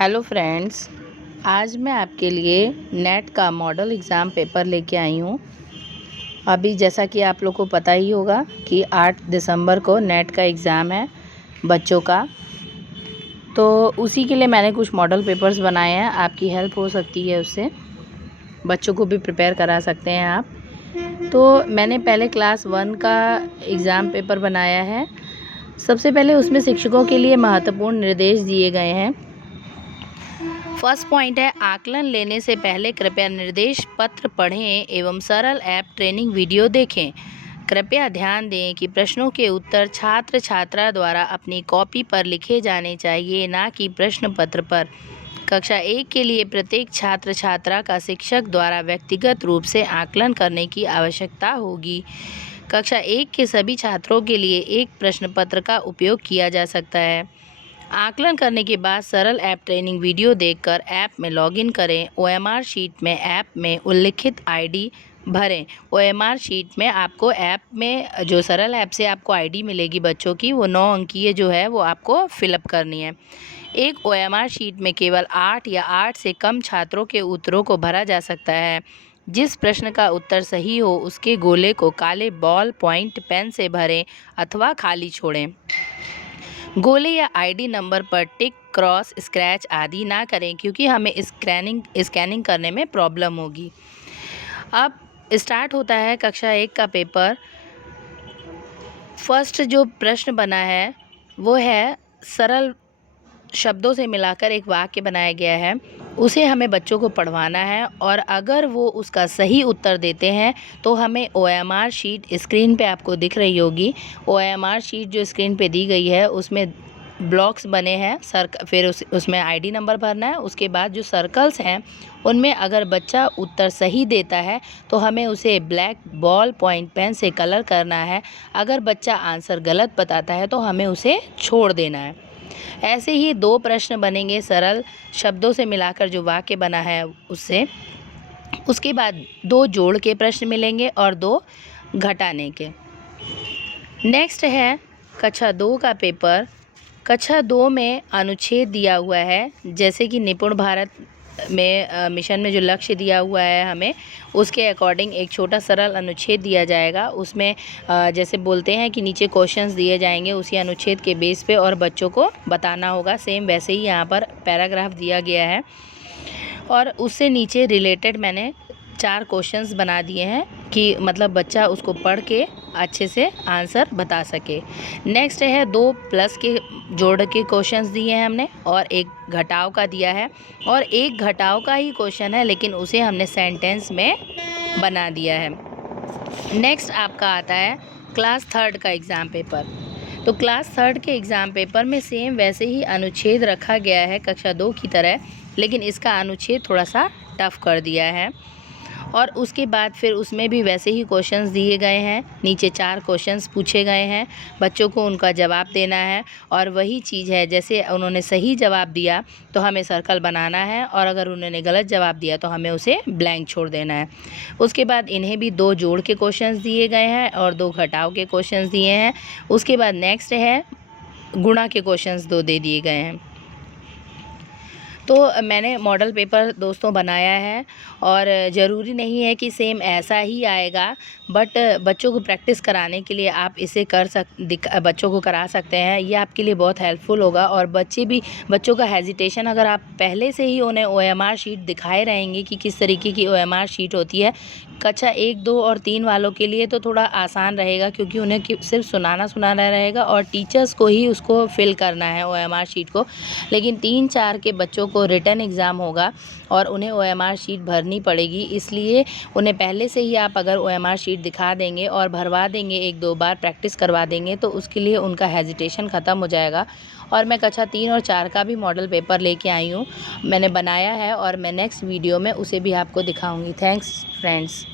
Hello friends, आज मैं आपके लिए नेट का मॉडल एग्ज़ाम पेपर लेके आई हूँ। अभी जैसा कि आप लोग को पता ही होगा कि 8 दिसंबर को नेट का एग्ज़ाम है बच्चों का। तो उसी के लिए मैंने कुछ मॉडल पेपर्स बनाए हैं, आपकी हेल्प हो सकती है उससे, बच्चों को भी प्रिपेयर करा सकते हैं आप। तो मैंने पहले क्लास 1 का एग्ज़ाम पेपर बनाया है। सबसे पहले उसमें शिक्षकों के लिए महत्वपूर्ण निर्देश दिए गए हैं। फर्स्ट पॉइंट है, आकलन लेने से पहले कृपया निर्देश पत्र पढ़ें एवं सरल ऐप ट्रेनिंग वीडियो देखें। कृपया ध्यान दें कि प्रश्नों के उत्तर छात्र छात्रा द्वारा अपनी कॉपी पर लिखे जाने चाहिए, ना कि प्रश्न पत्र पर। कक्षा 1 के लिए प्रत्येक छात्र छात्रा का शिक्षक द्वारा व्यक्तिगत रूप से आकलन करने की आवश्यकता होगी। कक्षा 1 के सभी छात्रों के लिए एक प्रश्न पत्र का उपयोग किया जा सकता है। आकलन करने के बाद सरल ऐप ट्रेनिंग वीडियो देखकर ऐप में लॉगिन करें। ओएमआर शीट में ऐप में उल्लिखित आईडी भरें। ओएमआर शीट में आपको ऐप में जो सरल ऐप से आपको आईडी मिलेगी बच्चों की, वो 9 अंकीय जो है वो आपको फिलअप करनी है। एक ओएमआर शीट में केवल 8 या 8 से कम छात्रों के उत्तरों को भरा जा सकता है। जिस प्रश्न का उत्तर सही हो उसके गोले को काले बॉल पॉइंट पेन से भरें अथवा खाली छोड़ें। गोले या आईडी नंबर पर टिक, क्रॉस, स्क्रैच आदि ना करें, क्योंकि हमें स्कैनिंग करने में प्रॉब्लम होगी। अब स्टार्ट होता है कक्षा 1 का पेपर। फर्स्ट जो प्रश्न बना है वो है, सरल शब्दों से मिलाकर एक वाक्य बनाया गया है, उसे हमें बच्चों को पढ़वाना है और अगर वो उसका सही उत्तर देते हैं तो हमें ओएमआर शीट स्क्रीन पे आपको दिख रही होगी। ओएमआर शीट जो स्क्रीन पे दी गई है उसमें ब्लॉक्स बने हैं, फिर उसमें आईडी नंबर भरना है। उसके बाद जो सर्कल्स हैं उनमें अगर बच्चा उत्तर सही देता है तो हमें उसे ब्लैक बॉल पॉइंट पेन से कलर करना है। अगर बच्चा आंसर गलत बताता है तो हमें उसे छोड़ देना है। ऐसे ही 2 प्रश्न बनेंगे सरल शब्दों से मिलाकर जो वाक्य बना है उससे। उसके बाद 2 जोड़ के प्रश्न मिलेंगे और 2 घटाने के। नेक्स्ट है कक्षा 2 का पेपर। कक्षा 2 में अनुच्छेद दिया हुआ है, जैसे कि निपुण भारत में मिशन में जो लक्ष्य दिया हुआ है हमें, उसके अकॉर्डिंग एक छोटा सरल अनुच्छेद दिया जाएगा। उसमें जैसे बोलते हैं कि नीचे क्वेश्चंस दिए जाएंगे उसी अनुच्छेद के बेस पे और बच्चों को बताना होगा। सेम वैसे ही यहाँ पर पैराग्राफ दिया गया है और उससे नीचे रिलेटेड मैंने 4 क्वेश्चंस बना दिए हैं कि मतलब बच्चा उसको पढ़ के अच्छे से आंसर बता सके। नेक्स्ट है 2 प्लस के जोड़ के क्वेश्चंस दिए हैं हमने और एक घटाव का दिया है और एक घटाव का ही क्वेश्चन है लेकिन उसे हमने सेंटेंस में बना दिया है। नेक्स्ट आपका आता है क्लास 3 का एग्ज़ाम पेपर। तो क्लास 3 के एग्ज़ाम पेपर में सेम वैसे ही अनुच्छेद रखा गया है कक्षा 2 की तरह, लेकिन इसका अनुच्छेद थोड़ा सा टफ कर दिया है और उसके बाद फिर उसमें भी वैसे ही क्वेश्चंस दिए गए हैं। नीचे 4 क्वेश्चंस पूछे गए हैं, बच्चों को उनका जवाब देना है और वही चीज़ है, जैसे उन्होंने सही जवाब दिया तो हमें सर्कल बनाना है और अगर उन्होंने गलत जवाब दिया तो हमें उसे ब्लैंक छोड़ देना है। उसके बाद इन्हें भी 2 जोड़ के क्वेश्चंस दिए गए हैं और 2 घटाव के क्वेश्चंस दिए हैं। उसके बाद नेक्स्ट है गुणा के क्वेश्चंस 2 दे दिए गए हैं। तो मैंने मॉडल पेपर दोस्तों बनाया है और ज़रूरी नहीं है कि सेम ऐसा ही आएगा, बट बच्चों को प्रैक्टिस कराने के लिए आप इसे बच्चों को करा सकते हैं। ये आपके लिए बहुत हेल्पफुल होगा और बच्चों का हेजिटेशन अगर आप पहले से ही उन्हें ओएमआर शीट दिखाए रहेंगे कि किस तरीके की ओएमआर शीट होती है, कक्षा 1, 2 और 3 वालों के लिए तो थोड़ा आसान रहेगा क्योंकि उन्हें सिर्फ सुनाना रहेगा और टीचर्स को ही उसको फिल करना है ओएमआर शीट को। लेकिन 3, 4 के बच्चों को रिटन एग्ज़ाम होगा और उन्हें ओएमआर शीट भरनी पड़ेगी, इसलिए उन्हें पहले से ही आप अगर ओएमआर शीट दिखा देंगे और भरवा देंगे, 1-2 बार प्रैक्टिस करवा देंगे तो उसके लिए उनका हेजिटेशन ख़त्म हो जाएगा। और मैं कक्षा 3 और 4 का भी मॉडल पेपर लेके आई हूँ, मैंने बनाया है और मैं नेक्स्ट वीडियो में उसे भी आपको दिखाऊँगी। Thanks friends.